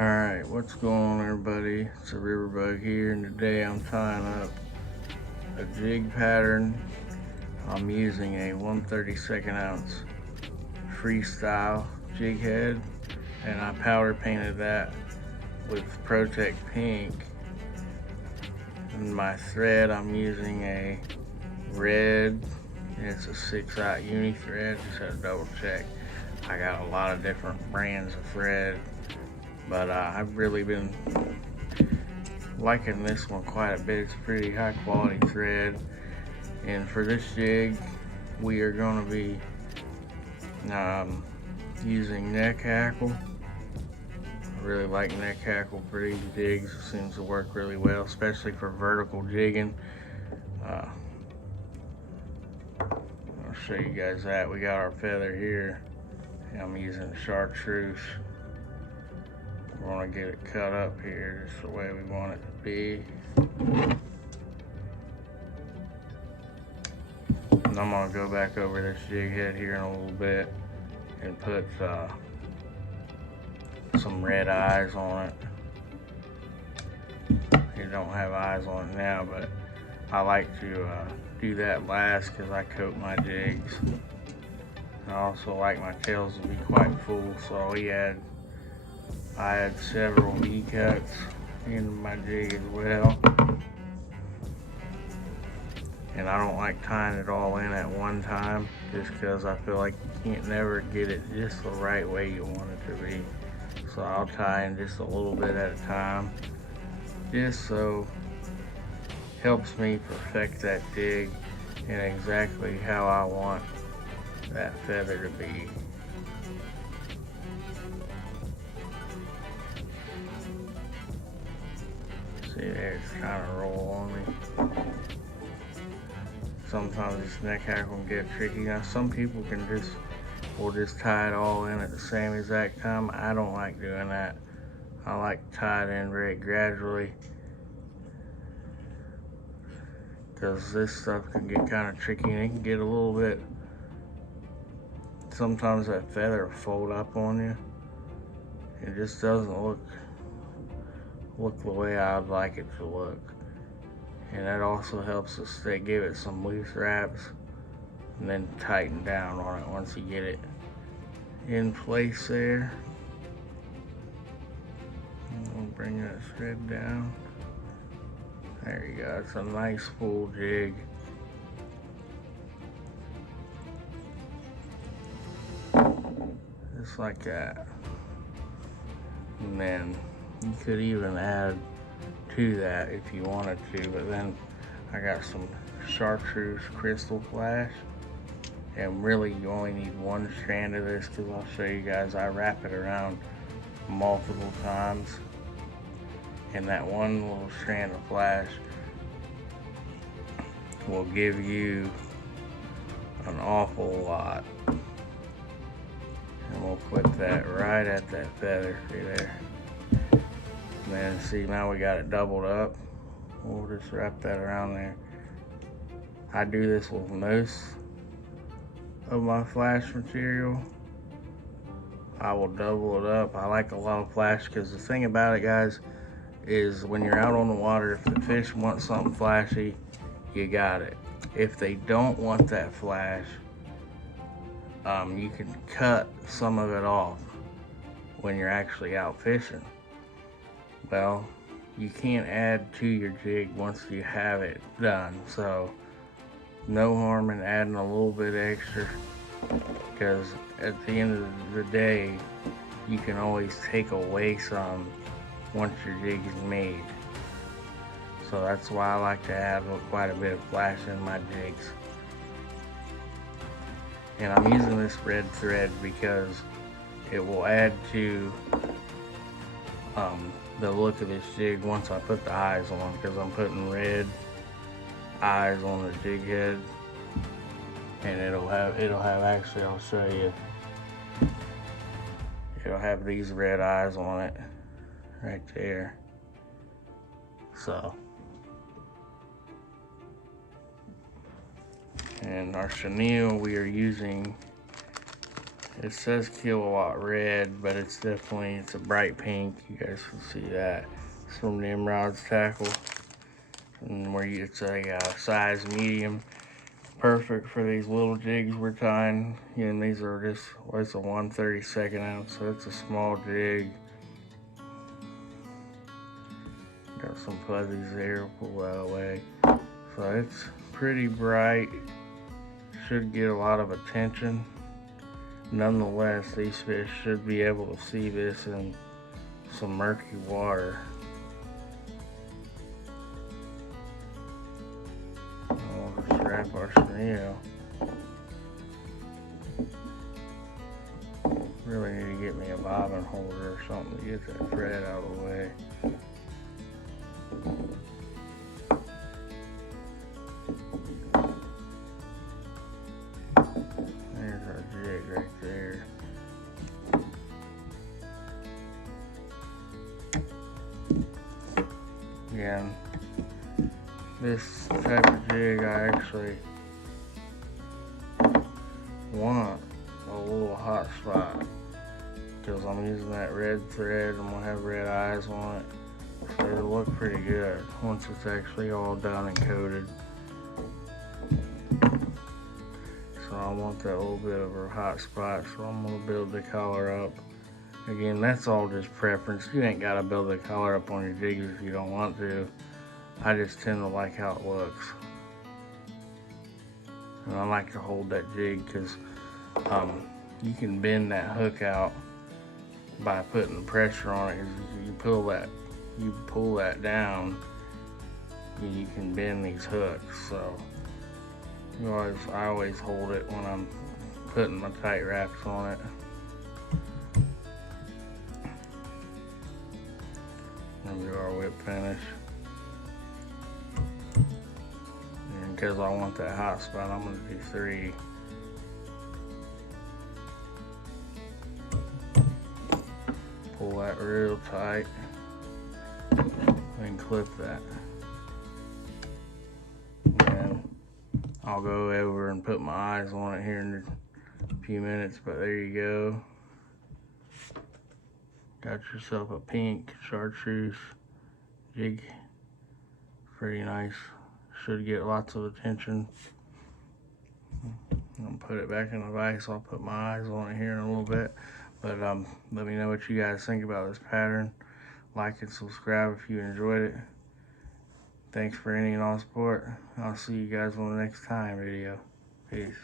Alright, what's going on everybody? It's a Riverbug here, and today I'm tying up a jig pattern. I'm using a 1/32 ounce freestyle jig head, and I powder painted that with Protect Pink. And my thread, I'm using a red, and it's a 6/0 uni thread. Just had to double check. I got a lot of different brands of thread, but I've really been liking this one quite a bit. It's pretty high quality thread, and for this jig we are going to be using neck hackle. I really like neck hackle for these jigs. It seems to work really well, especially for vertical jigging. I'll show you guys that. We got our feather here, and I'm using chartreuse. We're going to get it cut up here just the way we want it to be. And I'm going to go back over this jig head here in a little bit and put some red eyes on it. You don't have eyes on it now, but I like to do that last because I coat my jigs. I also like my tails to be quite full, so I had several V cuts into my jig as well. And I don't like tying it all in at one time, just because I feel like you can't never get it just the right way you want it to be. So I'll tie in just a little bit at a time, just so it helps me perfect that jig and exactly how I want that feather to be. See there, it's trying to roll on me. Sometimes this neck hackle can get tricky. Now some people will just tie it all in at the same exact time. I don't like doing that. I like to tie it in very gradually, because this stuff can get kind of tricky, and it can get a little bit, sometimes that feather will fold up on you. It just doesn't look the way I'd like it to look. And that also helps us to give it some loose wraps and then tighten down on it once you get it in place there. And we'll bring that thread down. There you go, it's a nice full jig. Just like that. And then you could even add to that if you wanted to, but then I got some chartreuse crystal flash, and really you only need one strand of this, because I'll show you guys I wrap it around multiple times, and that one little strand of flash will give you an awful lot. And we'll put that right at that feather, see there. And then see, now we got it doubled up. We'll just wrap that around there. I do this with most of my flash material. I will double it up. I like a lot of flash, because the thing about it, guys, is when you're out on the water, if the fish want something flashy, you got it. If they don't want that flash, you can cut some of it off when you're actually out fishing. Well, you can't add to your jig once you have it done, so no harm in adding a little bit extra, because at the end of the day you can always take away some once your jig is made. So that's why I like to add quite a bit of flash in my jigs. And I'm using this red thread because it will add to the look of this jig once I put the eyes on, because I'm putting red eyes on the jig head, and it'll have actually, I'll show you, it'll have these red eyes on it right there. So, and our chenille we are using It says kilowatt red, but it's a bright pink. You guys can see that. It's from Nimrod's Tackle. And it's a size medium. Perfect for these little jigs we're tying. And these are just, it's a 1/32 ounce, so it's a small jig. Got some fuzzies there, pull that away. So it's pretty bright. Should get a lot of attention. Nonetheless, these fish should be able to see this in some murky water. I'll just wrap our snail. Really need to get me a bobbin holder or something to get that thread out of the way. There's our jig right there. Again, this type of jig I actually want a little hot spot because I'm using that red thread. I'm gonna have red eyes on it, so it'll look pretty good once it's actually all done and coated. So I want that little bit of a hot spot, so I'm gonna build the collar up. Again, that's all just preference. You ain't gotta build the collar up on your jigs if you don't want to. I just tend to like how it looks. And I like to hold that jig because you can bend that hook out by putting pressure on it. You pull that down, and you can bend these hooks. So I always hold it when I'm putting my tight wraps on it. And do our whip finish. And because I want that hot spot, I'm going to do 3. Pull that real tight and clip that. And I'll go over and put my eyes on it here in a few minutes, but there you go. Got yourself a pink chartreuse jig. Pretty nice. Should get lots of attention. I'll put it back in the vise. I'll put my eyes on it here in a little bit. But let me know what you guys think about this pattern. Like and subscribe if you enjoyed it. Thanks for any and all support. I'll see you guys on the next time video. Peace.